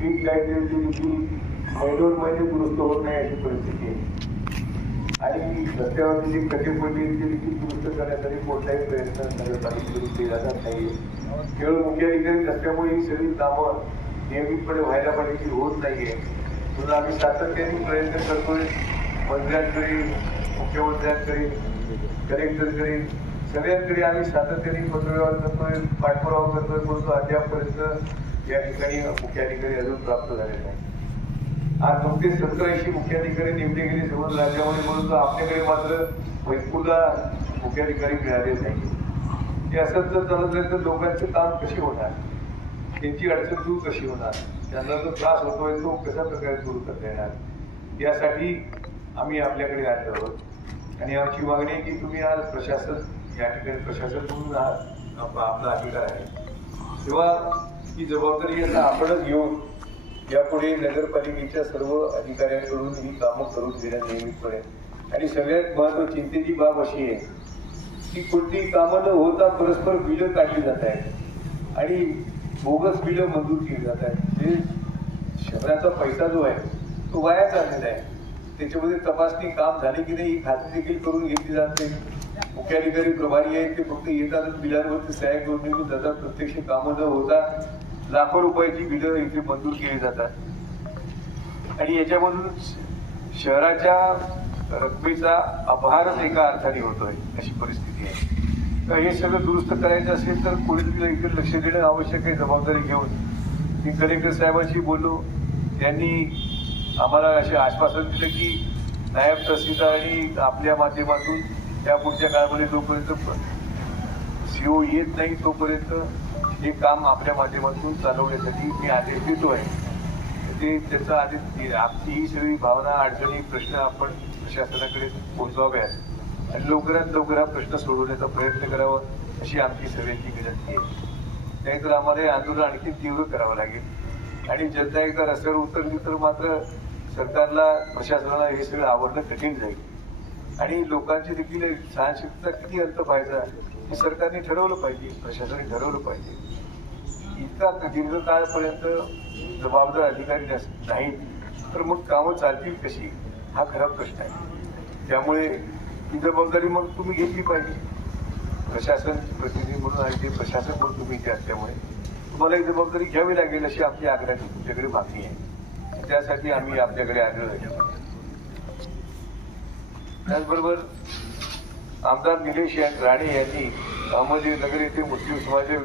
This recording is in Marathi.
स्ट्रीट लाईटची देखील महिने दुरुस्त होत नाही अशी परिस्थिती आहे आणि रस्त्यावरची जी खड्डे पडली ती देखील दुरुस्त करण्यासाठी कोणताही प्रयत्न नगरपालिकेकडून केला जात नाही. केवळ मुख्याधिकारी नसल्यामुळे ही सगळी कामं नियमितपणे व्हायला पाहिजे होत नाहीये. म्हणून आम्ही सातत्याने प्रयत्न करतोय. मंत्र्यांकडे, मुख्यमंत्र्यांकडे, कलेक्टरकडे सगळ्यांकडे आम्ही सातत्याने पत्रव्यवहार करतोय, पाठपुरावा करतोय, परंतु अद्यापपर्यंत या ठिकाणी मुख्याधिकारी अजून प्राप्त झाले नाही. आज नुकतेच 70-80 मुख्याधिकारी नेमले गेले समज राज्यामध्ये, परंतु आपल्याकडे मात्र मैसूरला मुख्याधिकारी मिळाले नाही. हे असंच जर चालत राहील तर लोकांचे काम कसे होणार, त्यांची अडचण दूर कशी होणार, त्यांना जो त्रास होतोय तो कशा प्रकारे दूर करता येणार, यासाठी आम्ही आपल्याकडे आलो आहोत. आणि आमची मागणी आहे की तुम्ही आज प्रशासन या ठिकाणी प्रशासन म्हणून आपला अधिकार आहे तेव्हा ही जबाबदारी आता आपणच घेऊन यापुढे नगरपालिकेच्या सर्व अधिकाऱ्यांकडून ही कामं करून घेण्यात नियमितपणे. आणि सगळ्यात महत्त्वाची चिंतेची बाब अशी आहे की कोणतीही कामं न होता परस्पर बिलं काढली जात आहेत आणि बोगस बिलं मंजूर केली जात आहेत. जे शहराचा पैसा जो आहे तो वाया चाललेला आहे. त्याच्यामध्ये तपासणी काम झाली की नाही ही खात्री देखील करून घेतली जाते. मुख्याधिकारी प्रभारी आहेत ते फक्त येतात बिलांवरती सह्या करून निघून जातात. प्रत्यक्ष कामं न होता लाखो रुपयाची बिलं इथे मंजूर केली जातात आणि याच्यामधून शहराच्या रकमेचा अपहारच एका अर्थाने होतोय अशी परिस्थिती आहे. तर हे सगळं दुरुस्त करायचं असेल तर कोणीतरी इकडे लक्ष देणं आवश्यक आहे. जबाबदारी घेऊन मी कलेक्टर साहेबांशी बोललो. त्यांनी आम्हाला असे आश्वासन दिलं की नायब तहसीलदार आणि आपल्या माध्यमातून त्या पुढच्या काळामध्ये जोपर्यंत CO येत नाही तोपर्यंत हे काम आपल्या माध्यमातून चालवण्यासाठी मी आदेश देतोय. ते त्याचा आदेश आपली ही सगळी भावना अडचणी प्रश्न आपण प्रशासनाकडे पोहोचवाव्यात आणि लवकरात लवकर हा प्रश्न सोडवण्याचा प्रयत्न करावा अशी आमची सगळ्यांची विनंती आहे. नाहीतर आम्हाला हे आंदोलन आणखी तीव्र करावं लागेल आणि जनता एकदा रस्त्यावर उतरली तर मात्र सरकारला प्रशासनाला हे सगळं आवडणं कठीण जाईल आणि लोकांची देखील सहनशीलता किती अंत पाहायचा हे सरकारने ठरवलं पाहिजे, प्रशासनाने ठरवलं पाहिजे. इतका दीर्घकाळपर्यंत जबाबदार अधिकारी नाहीत तर मग कामं चालतील कशी हा खरा प्रश्न आहे. त्यामुळे ही जबाबदारी मग तुम्ही घेतली पाहिजे. प्रशासन प्रतिनिधी म्हणून आणि ते प्रशासन म्हणून तुम्ही इथे असल्यामुळे तुम्हाला ही जबाबदारी घ्यावी लागेल अशी आपली आग्रहाची तुमच्याकडे मागणी आहे. त्यासाठी आम्ही आपल्याकडे आग्रह आहे. त्याचबरोबर आमदार निलेश राणे यांनी अहमदनगर येथे मुस्लिम समाजाच्या